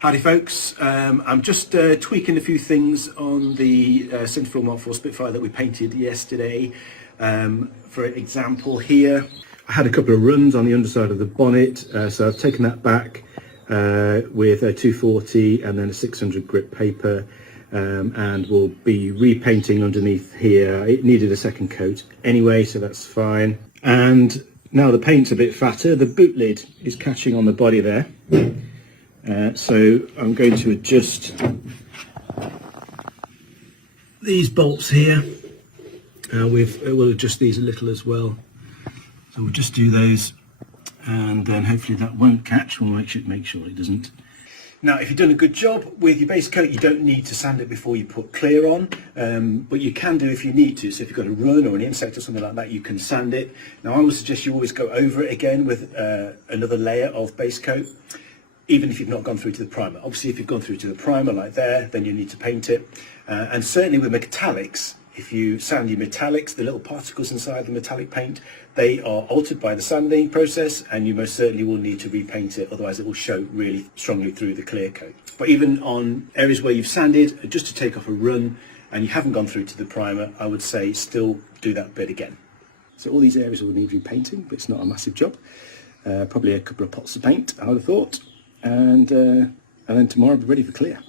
Howdy folks, I'm just tweaking a few things on the Centerfield Mark IV Spitfire that we painted yesterday. For example here, I had a couple of runs on the underside of the bonnet, so I've taken that back with a 240 and then a 600 grit paper, and we'll be repainting underneath here. It needed a second coat anyway, so that's fine. And now the paint's a bit fatter, the boot lid is catching on the body there. So I'm going to adjust these bolts here. We'll adjust these a little as well. So we'll just do those, and then hopefully that won't catch. We'll make sure it doesn't. Now, if you've done a good job with your base coat, you don't need to sand it before you put clear on, but you can do if you need to. So if you've got a run or an insect or something like that, you can sand it. Now, I would suggest you always go over it again with another layer of base coat, even if you've not gone through to the primer. Obviously, if you've gone through to the primer like there, then you need to paint it. And certainly with metallics, if you sand your metallics, the little particles inside the metallic paint, they are altered by the sanding process, and you most certainly will need to repaint it, otherwise it will show really strongly through the clear coat. But even on areas where you've sanded, just to take off a run, and you haven't gone through to the primer, I would say still do that bit again. So all these areas will need repainting, but it's not a massive job. Probably a couple of pots of paint, I would have thought. And then tomorrow I'll be ready for clear.